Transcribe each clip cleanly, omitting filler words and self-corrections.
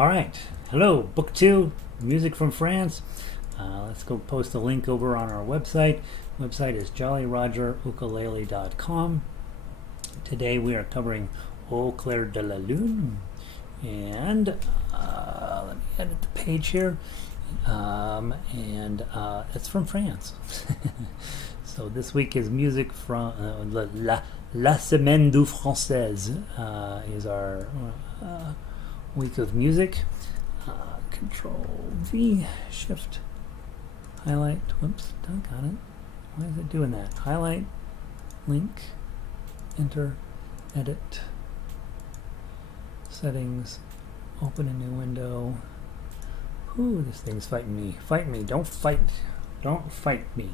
All right. Hello, Book 2, Music from France. Let's go post a link over on our website. Website is jollyrogerukulele.com. Today we are covering Au clair de la lune. And let me edit the page here. It's from France. So this week is music from La Semaine du Francaise is our week of music. Control V, Shift, highlight. Whoops, got it. Why is it doing that? Highlight, link, enter, edit, settings, open a new window. Ooh, this thing's fighting me. Fight me. Don't fight. Don't fight me.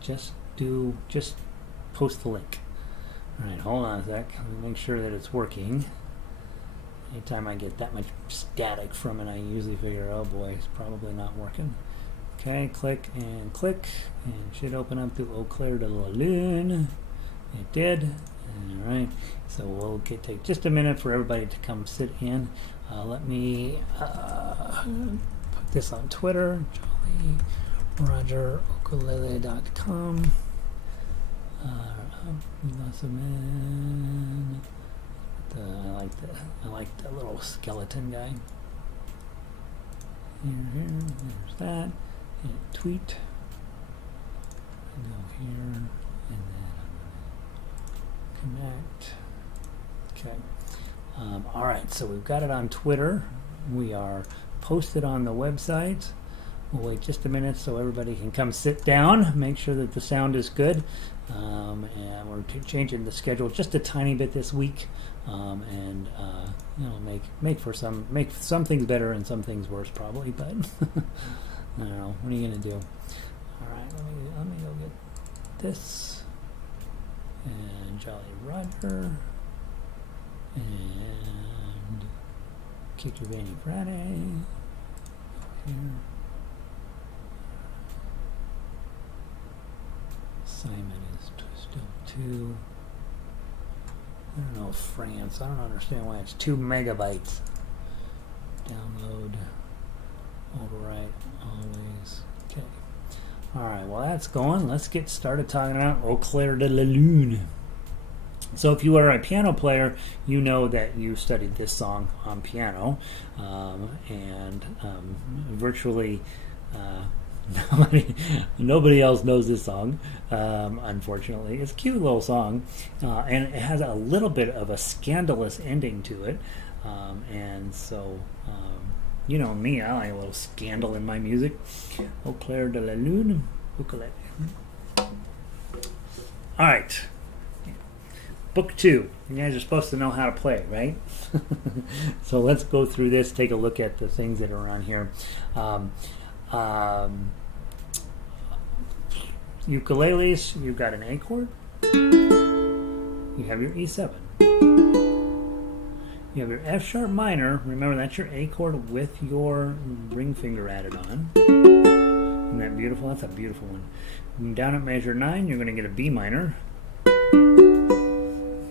Just post the link. Alright, hold on a sec. Let me make sure that it's working. Anytime I get that much static from it, I usually figure, oh boy, it's probably not working. Okay, click, and it should open up to Au clair de la lune. It did. Alright, so we'll take just a minute for everybody to come sit in. Let me put this on Twitter, jollyrogerukulele.com. I like that little skeleton guy. There's that. And tweet. And go here, and then connect. Okay. All right. So we've got it on Twitter. We are posted on the website. We'll wait just a minute so everybody can come sit down. Make sure that the sound is good. And we're changing the schedule just a tiny bit this week, make some things better and some things worse probably. But I don't know. What are you gonna do? All right, let me go get this and Jolly Roger and Kick Your Vanny Friday here. Simon is still 2. I don't know, France. I don't understand why it's 2 megabytes. Download. Overwrite. Always. Okay. Alright, well that's going. Let's get started talking about Au clair de la lune. So if you are a piano player, you know that you studied this song on piano. Virtually... Nobody else knows this song, unfortunately. It's a cute little song, and it has a little bit of a scandalous ending to it. You know me, I like a little scandal in my music. Au clair de la lune, ukulele. Alright. Book 2. You guys are supposed to know how to play, right? So let's go through this, take a look at the things that are on here. Ukuleles, you've got an A chord, you have your E7, you have your F sharp minor. Remember, that's your A chord with your ring finger added on. Isn't that beautiful? That's a beautiful one. And down at measure 9, you're going to get a B minor.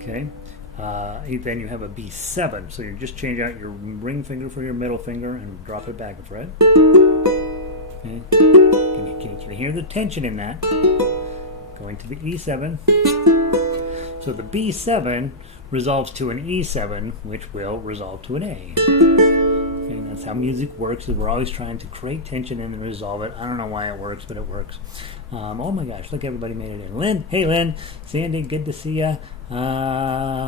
Okay. Then you have a B7, so you just change out your ring finger for your middle finger and drop it back a fret. Okay. Can you hear the tension in that? Going to the E7. So the B7 resolves to an E7, which will resolve to an A. Okay, that's how music works. Is we're always trying to create tension and then resolve it. I don't know why it works, but it works. Oh my gosh, look, everybody made it in. Lynn, hey Lynn. Sandy, good to see ya.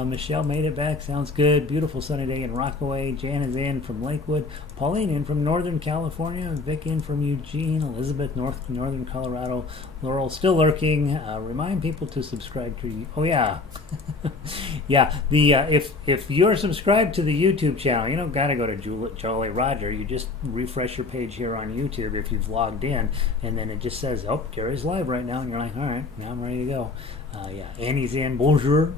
Michelle made it back. Sounds good. Beautiful sunny day in Rockaway. Jan is in from Lakewood. Pauline in from Northern California. Vic in from Eugene. Elizabeth, Northern Colorado. Laurel still lurking. Remind people to subscribe to. Oh yeah, yeah. The if you're subscribed to the YouTube channel, you don't gotta go to Jolly Roger. You just refresh your page here on YouTube if you've logged in, and then it just says, "Oh, Gary's live right now," and you're like, "All right, now I'm ready to go." Yeah, Annie's in. Bonjour.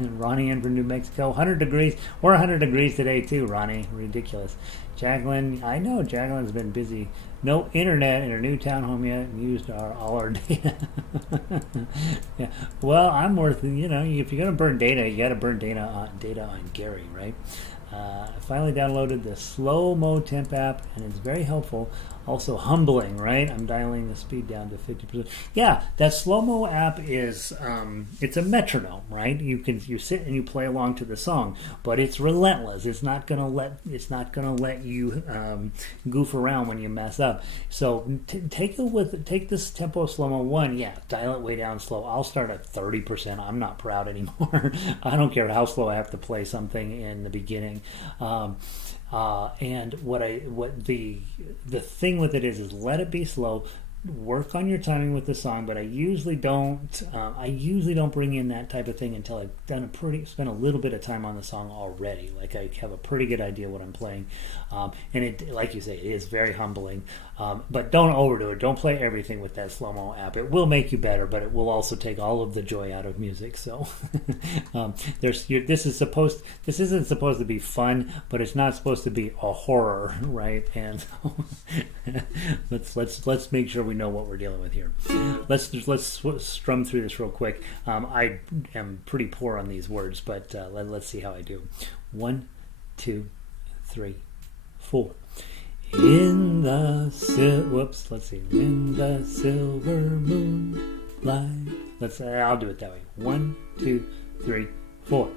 Ronnie in from New Mexico. 100 degrees. We're 100 degrees today, too, Ronnie. Ridiculous. Jacqueline. I know Jacqueline's been busy. No internet in her new townhome yet. Used all our data. Yeah. Well, I'm worth, if you're going to burn data, you got to burn data on Gary, right? I finally downloaded the slow-mo temp app, and it's very helpful. Also humbling, right? I'm dialing the speed down to 50%. Yeah, that slow-mo app is it's a metronome, right? You sit and you play along to the song, but it's relentless. It's not gonna let you goof around when you mess up. So take this tempo slow-mo one. Yeah, dial it way down slow. I'll start at 30%. I'm not proud anymore. I don't care how slow I have to play something in the beginning. And what the thing with it is let it be slow. Work on your timing with the song, but I usually don't bring in that type of thing until I've spent a little bit of time on the song already. Like I have a pretty good idea what I'm playing, and it, like you say, it is very humbling. But don't overdo it. Don't play everything with that slow-mo app. It will make you better, but it will also take all of the joy out of music. So this isn't supposed to be fun, but it's not supposed to be a horror, right? And let's make sure we know what we're dealing with here. Let's strum through this real quick. I am pretty poor on these words, but let's see how I do. 1, 2, 3, 4. In the silver moonlight. I'll do it that way. 1, 2, 3, 4.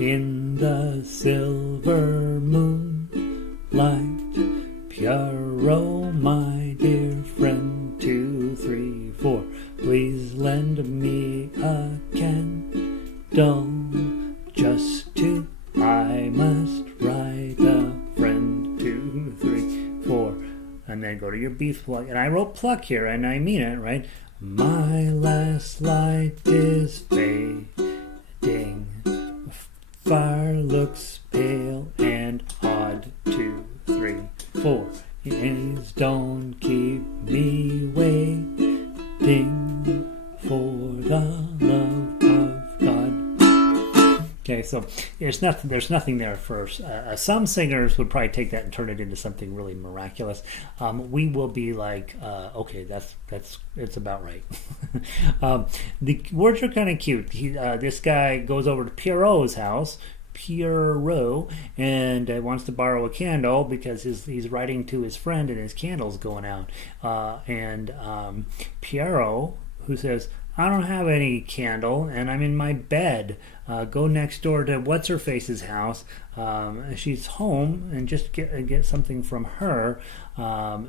In the silver moonlight, Pierrot, my dear friend. 2, 3, 4. Please lend me a candle, just two. I must write a friend. 2, 3, 4. And then go to your beef plug. And I wrote pluck here, and I mean it, right? My last light is fading. Fire looks pale and odd. 2, 3, 4. Please don't keep me waiting for the love of God. Okay, so there's nothing there for some singers would probably take that and turn it into something really miraculous. We will be like, okay, it's about right. The words are kind of cute. This guy goes over to Pierrot's house. Pierrot, and wants to borrow a candle because he's writing to his friend and his candle's going out. And Pierrot, who says, I don't have any candle and I'm in my bed. Go next door to What's-Her-Face's house. She's home, and just get something from her.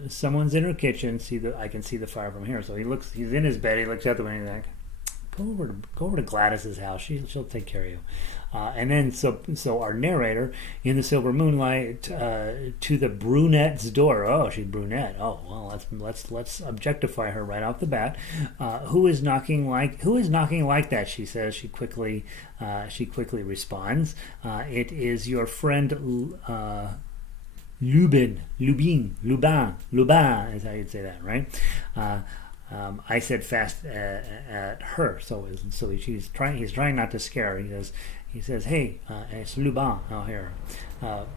Someone's in her kitchen. I can see the fire from here. So he's in his bed. He looks out the window and he's like, go over to Gladys's house. She'll take care of you. And then so our narrator in the silver moonlight to the brunette's door. Oh, she's brunette. Oh, well, let's objectify her right off the bat. Who is knocking like that? She says. She quickly responds. It is your friend Lubin is how you'd say that, right? I said fast at her, so he's trying not to scare her. He says, hey, it's Lubin out here.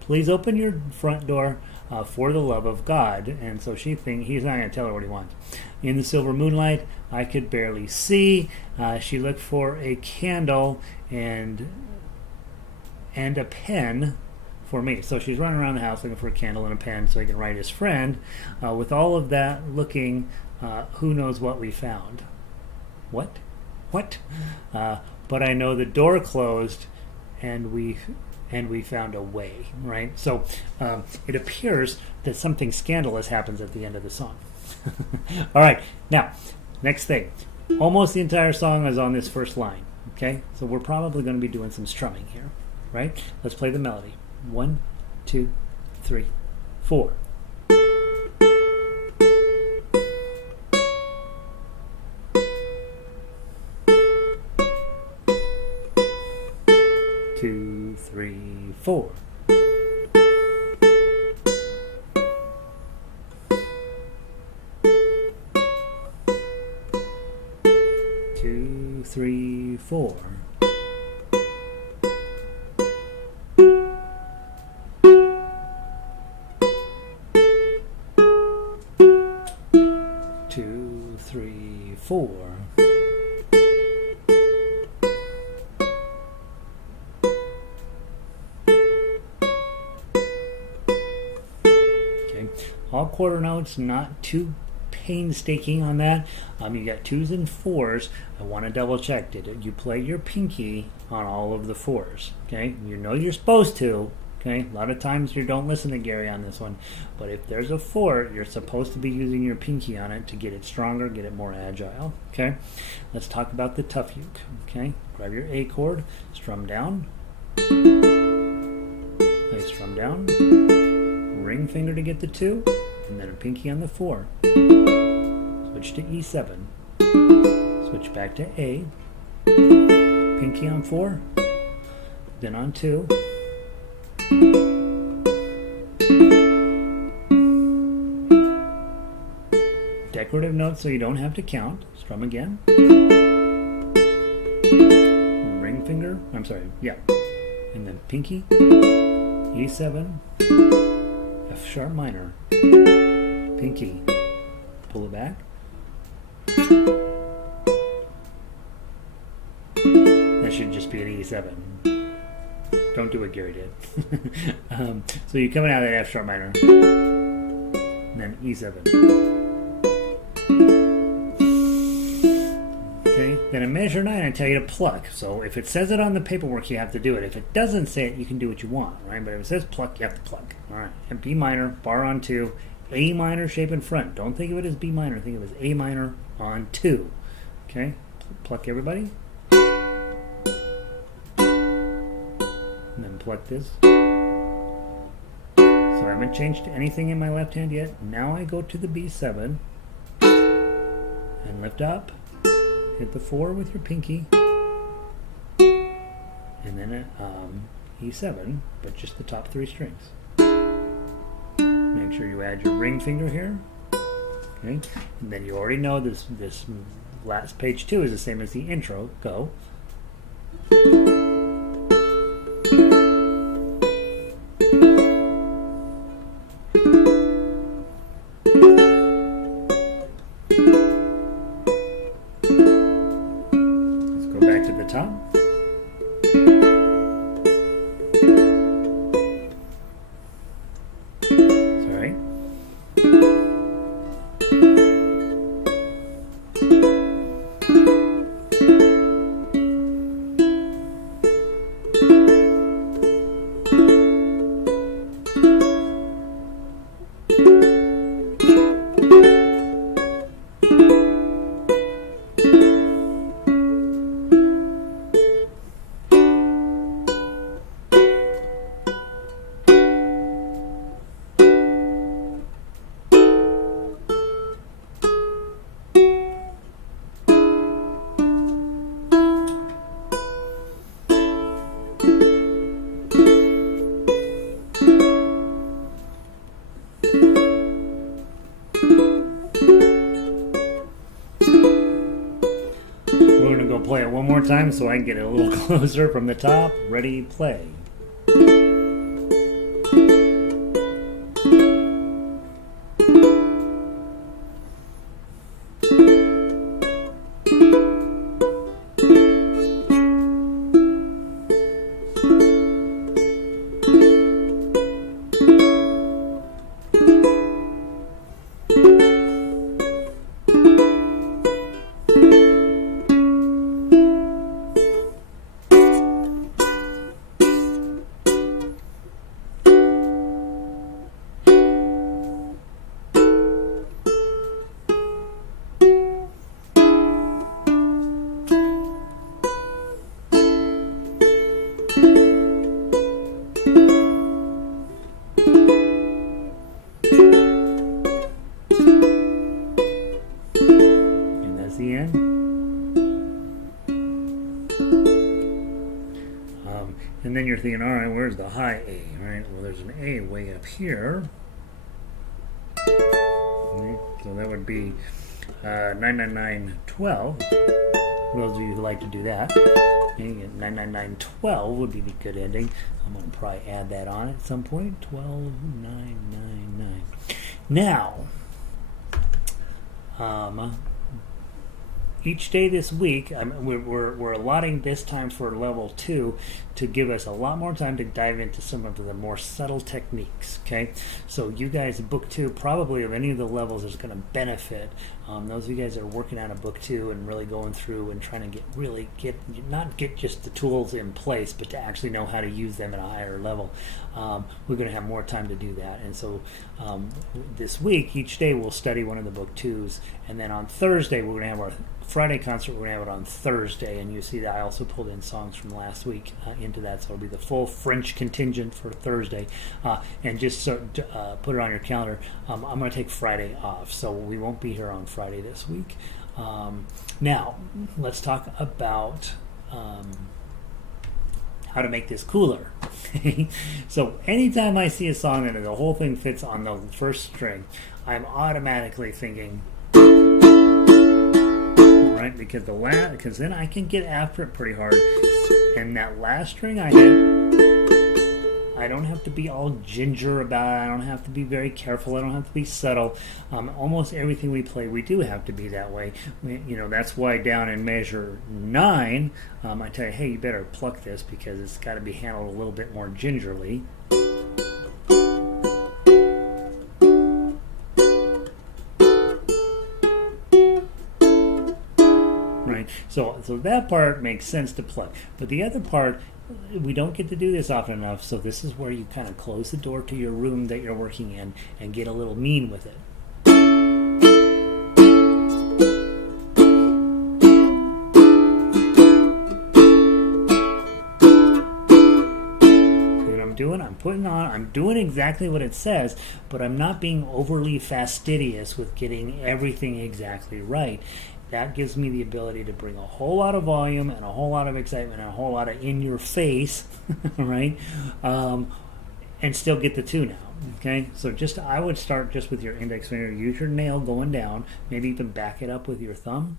Please open your front door for the love of God. And so he's not going to tell her what he wants. In the silver moonlight, I could barely see. She looked for a candle and a pen for me. So she's running around the house looking for a candle and a pen so he can write his friend. With all of that looking, who knows what we found? What? But I know the door closed, and we found a way, right? So it appears that something scandalous happens at the end of the song. All right, now, next thing. Almost the entire song is on this first line, okay? So we're probably going to be doing some strumming here, right? Let's play the melody. 1, 2, 3, 4. 2, 3, 4. 2, 3, 4. 2, 3, 4. 2, all quarter notes, not too painstaking on that. You got 2s and 4s. I want to double check. Did you play your pinky on all of the 4s? Okay, you know you're supposed to. Okay, a lot of times you don't listen to Gary on this one, but if there's a 4, you're supposed to be using your pinky on it to get it stronger, get it more agile. Okay, let's talk about the tough uke. Okay, grab your A chord, strum down, okay, strum down, ring finger to get the 2, and then a pinky on the 4. Switch to E7, switch back to A, pinky on 4, then on 2. Decorative notes so you don't have to count. Strum again. Ring finger. I'm sorry. Yeah. And then pinky. E7. F sharp minor. Pinky. Pull it back. That should just be an E7. Don't do what Gary did. So you're coming out of that F sharp minor, and then E7. Okay, then in measure 9, I tell you to pluck. So if it says it on the paperwork, you have to do it. If it doesn't say it, you can do what you want, right? But if it says pluck, you have to pluck. All right, and B minor, bar on 2, A minor shape in front. Don't think of it as B minor. Think of it as A minor on 2. Okay, pluck everybody. And then pluck this. So I haven't changed anything in my left hand yet. Now I go to the B7 and lift up, hit the 4 with your pinky, and then E7, but just the top 3 strings. Make sure you add your ring finger here. Okay, and then you already know this last page 2 is the same as the intro. Go. Top. Sorry. Play it one more time so I can get it a little closer from the top. Ready, play. The end. And then you're thinking, all right, where's the high A? Right? Well, there's an A way up here. Okay, so that would be 99912. Those of you who like to do that. 99912 would be the good ending. I'm going to probably add that on at some point. 12999. Now, each day this week, we're allotting this time for level 2 to give us a lot more time to dive into some of the more subtle techniques. Okay, so you guys, book 2, probably of any of the levels is going to benefit. Those of you guys that are working out of book 2 and really going through and trying to not get just the tools in place, but to actually know how to use them at a higher level. We're going to have more time to do that, and so this week, each day we'll study one of the book 2s, and then on Thursday we're going to have our Friday concert. We're going to have it on Thursday, and you see that I also pulled in songs from last week into that, so it'll be the full French contingent for Thursday. And just put it on your calendar. I'm going to take Friday off, so we won't be here on Friday this week. Now, let's talk about how to make this cooler. So anytime I see a song and the whole thing fits on the first string, I'm automatically thinking, right? Because then I can get after it pretty hard, and that last string I hit, I don't have to be all ginger about it. I don't have to be very careful. I don't have to be subtle. Almost everything we play, we do have to be that way. That's why down in measure 9, I tell you, hey, you better pluck this because it's got to be handled a little bit more gingerly. Right. So that part makes sense to pluck, but the other part, we don't get to do this often enough, so this is where you kind of close the door to your room that you're working in and get a little mean with it. See what I'm doing? I'm doing exactly what it says, but I'm not being overly fastidious with getting everything exactly right. That gives me the ability to bring a whole lot of volume and a whole lot of excitement and a whole lot of in your face, right? And still get the tune out. Okay, so I would start just with your index finger. Use your nail going down. Maybe even back it up with your thumb.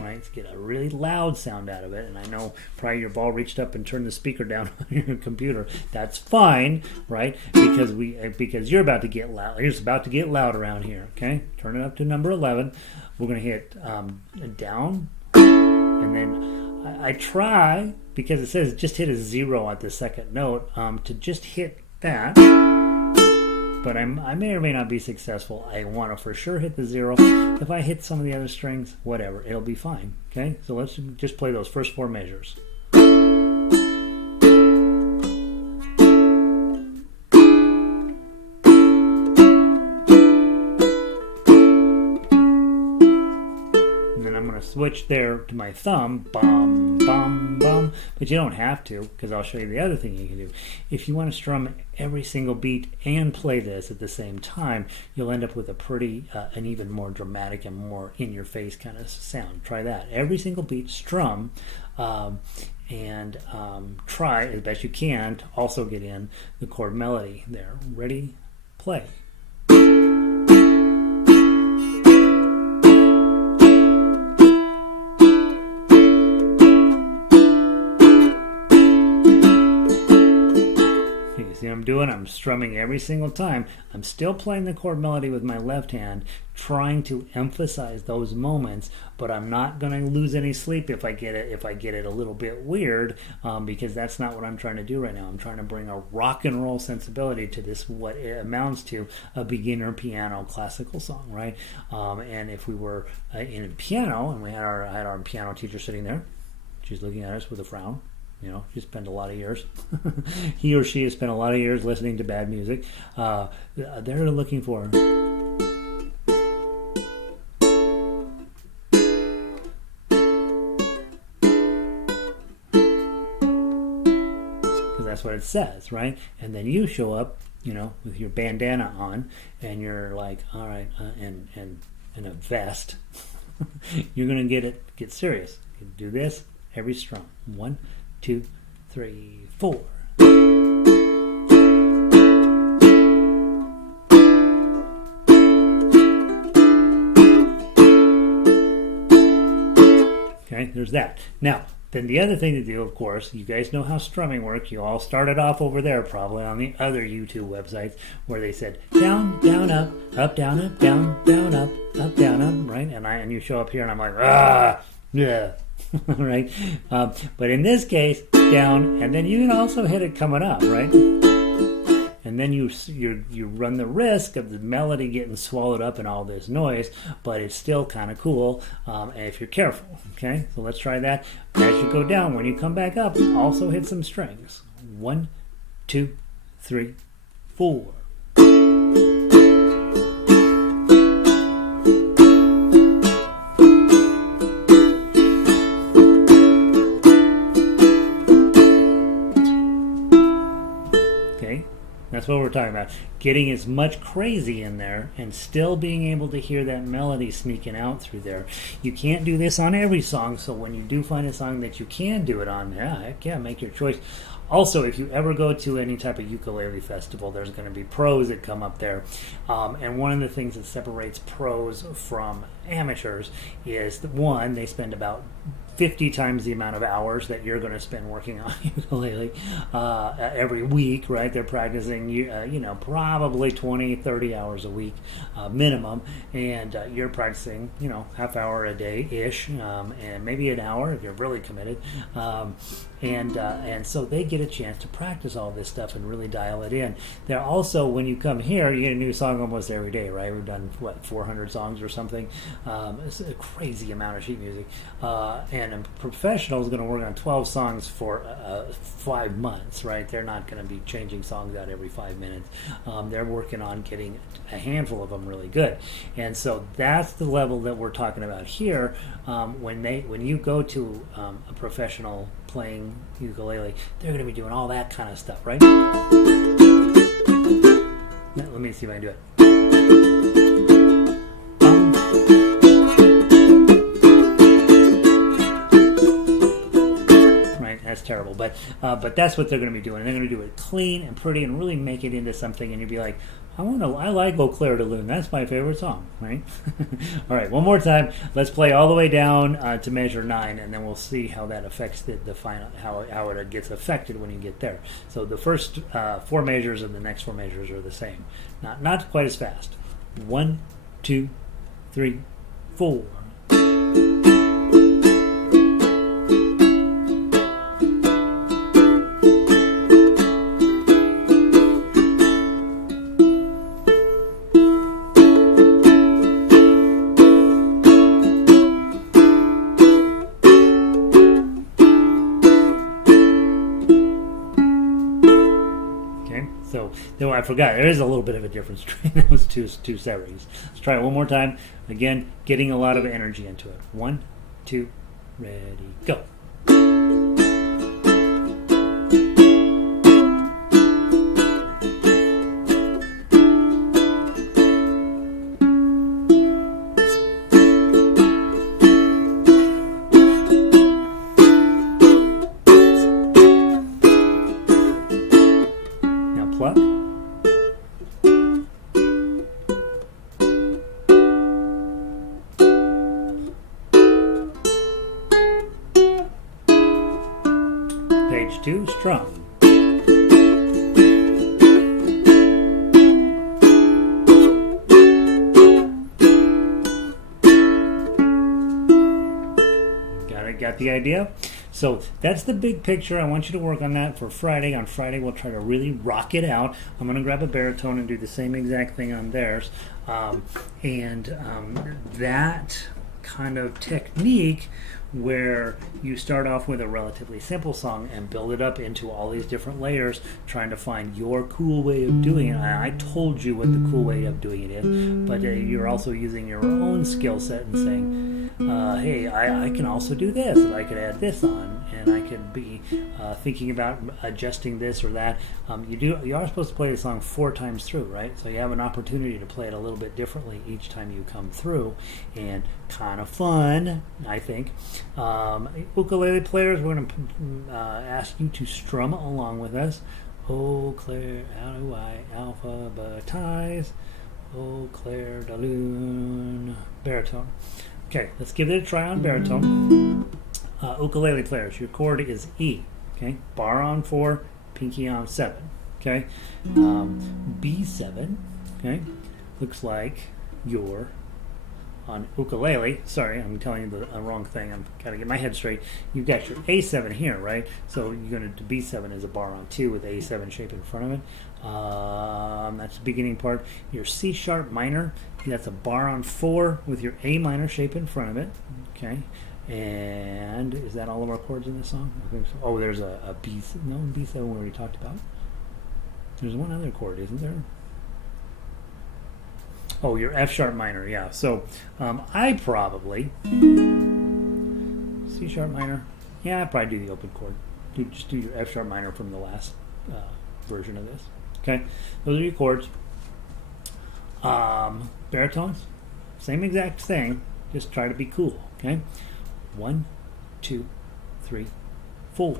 Right, to get a really loud sound out of it. And I know probably your ball reached up and turned the speaker down on your computer. That's fine, right? Because you're about to get loud. It's about to get loud around here. Okay, turn it up to number 11. We're going to hit down, and then I try, because it says just hit a 0 at the second note, to just hit that. But I may or may not be successful. I want to for sure hit the 0. If I hit some of the other strings, whatever, it'll be fine. Okay, so let's just play those first 4 measures. Switch there to my thumb, bum, bum, bum, but you don't have to, because I'll show you the other thing you can do. If you want to strum every single beat and play this at the same time, you'll end up with a pretty, an even more dramatic and more in-your-face kind of sound. Try that. Every single beat, strum, and try as best you can to also get in the chord melody there. Ready? Play. I'm strumming every single time. I'm still playing the chord melody with my left hand, trying to emphasize those moments, but I'm not going to lose any sleep if I get it a little bit weird, because that's not what I'm trying to do right now. I'm trying to bring a rock and roll sensibility to this, what it amounts to a beginner piano classical song, right? And if we were in a piano and I had our piano teacher sitting there, she's looking at us with a frown. She spent a lot of years. He or she has spent a lot of years listening to bad music. They're looking for. Because that's what it says, right? And then you show up, with your bandana on, and you're like, all right, and a vest. You're gonna get serious. You do this every strum. 1, 2, 3, 4. Okay, there's that. Now, Then the other thing to do, of course, you guys know how strumming works. You all started off over there probably on the other YouTube websites where they said down, down, up, down, up, down, down, up, down, up, right? And you show up here and I'm like, yeah, right? But in this case, down, and then you can also hit it coming up, right? And then you run the risk of the melody getting swallowed up in all this noise, but it's still kind of cool if you're careful. Okay, so let's try that. As you go down, when you come back up, also hit some strings. 1, 2, 3, 4. That's what we're talking about. Getting as much crazy in there and still being able to hear that melody sneaking out through there. You can't do this on every song, so when you do find a song that you can do it on, heck yeah, make your choice. Also, if you ever go to any type of ukulele festival, there's going to be pros that come up there. And one of the things that separates pros from amateurs is that, one, they spend about 50 times the amount of hours that you're going to spend working on ukulele every week, right? They're practicing, probably 20, 30 hours a week minimum, and you're practicing, half hour a day-ish, and maybe an hour if you're really committed. And so they get a chance to practice all this stuff and really dial it in. They're also, when you come here, you get a new song almost every day, right? We've done, 400 songs or something. It's a crazy amount of sheet music. And a professional is going to work on 12 songs for 5 months, right? They're not going to be changing songs out every 5 minutes. They're working on getting a handful of them really good. And so that's the level that we're talking about here. When you go to a professional playing ukulele, they're going to be doing all that kind of stuff, right? Let me see if I can do it. That's terrible, but that's what they're going to be doing. They're going to do it clean and pretty and really make it into something, and you'll be like, I like Eau Claire de Lune. That's my favorite song, right? All right, one more time. Let's play all the way down to measure 9, and then we'll see how that affects the final, how it gets affected when you get there. So the first 4 measures and the next 4 measures are the same. Not quite as fast. 1, 2, 3, 4. I forgot, there is a little bit of a difference between those two settings. Let's try it one more time. Again, getting a lot of energy into it. 1, 2, ready, go. Now pluck. Page 2, strum. Got the idea? So that's the big picture. I want you to work on that for Friday. On Friday, we'll try to really rock it out. I'm going to grab a baritone and do the same exact thing on theirs. That kind of technique where you start off with a relatively simple song and build it up into all these different layers, trying to find your cool way of doing it. I told you what the cool way of doing it is, but you're also using your own skill set and saying, hey, I can also do this, and I could add this on, and I could be thinking about adjusting this or that. You are supposed to play the song 4 times through, right? So you have an opportunity to play it a little bit differently each time you come through, and kind of fun, I think. Ukulele players, we're going to ask you to strum along with us. Eau Claire, how do I alphabetize? Eau Claire de Lune, baritone. Okay, let's give it a try on baritone. Ukulele players, your chord is E. Okay, bar on 4, pinky on 7. Okay, B7. Okay, looks like you're on ukulele. Sorry, I'm telling you the wrong thing. I'm gotta get my head straight. You've got your A7 here, right? So you're going to B7 is a bar on 2 with A7 shape in front of it. That's the beginning part. Your C sharp minor, that's a bar on 4 with your A minor shape in front of it. Okay. And is that all of our chords in this song? I think so. Oh, there's a B. No, B7 we already talked about. There's one other chord, isn't there? Oh, your F sharp minor, yeah. So I probably C sharp minor. Yeah, I probably do the open chord. Just do your F sharp minor from the last version of this. Okay, those are your chords. Baritones, same exact thing. Just try to be cool. Okay, 1, 2, 3, 4.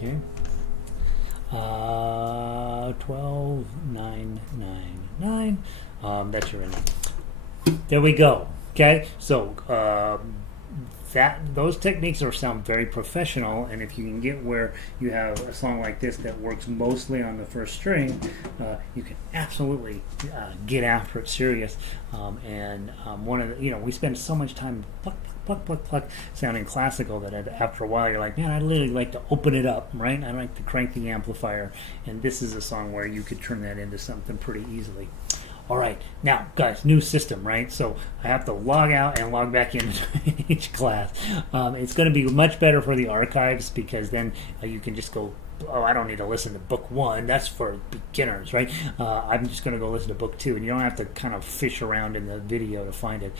Okay. 12,999. That's your ending. There we go. Okay. So those techniques sound very professional, and if you can get where you have a song like this that works mostly on the first string, you can absolutely get after it serious. One of the, we spend so much time pluck, pluck, pluck, pluck, sounding classical that after a while you're like, man, I'd literally like to open it up, right? I like to crank the amplifier, and this is a song where you could turn that into something pretty easily. All right, now, guys, new system, right? So I have to log out and log back into each class. It's going to be much better for the archives because then you can just go, oh, I don't need to listen to book 1. That's for beginners, right? I'm just going to go listen to book 2, and you don't have to kind of fish around in the video to find it.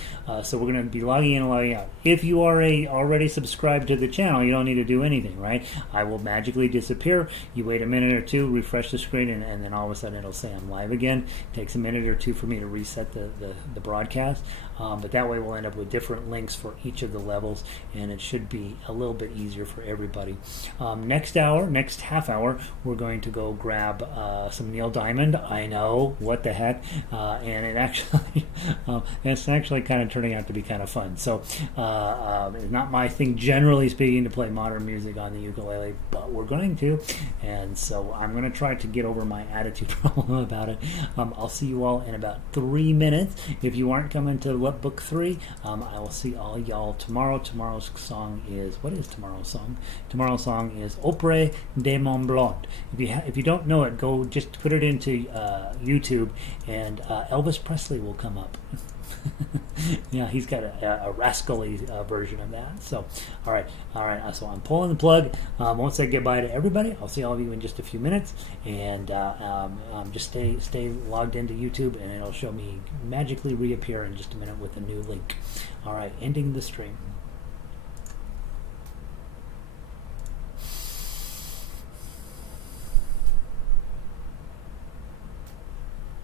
So we're going to be logging in and logging out. If you are already subscribed to the channel, you don't need to do anything, right? I will magically disappear. You wait a minute or two, refresh the screen, and then all of a sudden it'll say I'm live again. It takes a minute or two for me to reset the broadcast. But that way we'll end up with different links for each of the levels, and it should be a little bit easier for everybody. Next half hour, we're going to go grab some Neil Diamond. I know, what the heck, and it's actually kind of turning out to be kind of fun. So it's not my thing, generally speaking, to play modern music on the ukulele, but we're going to, and so I'm going to try to get over my attitude problem about it. I'll see you all in about 3 minutes. If you aren't coming to book 3, I will see all y'all tomorrow. Tomorrow's song is, what is tomorrow's song? Tomorrow's song is Opre de Mont Blanc. If you don't know it, go just put it into YouTube, and Elvis Presley will come up. Yeah, he's got a rascally version of that. So, all right. So I'm pulling the plug. Won't say goodbye to everybody. I'll see all of you in just a few minutes, and just stay logged into YouTube, and it'll show me magically reappear in just a minute with a new link. All right, ending the stream.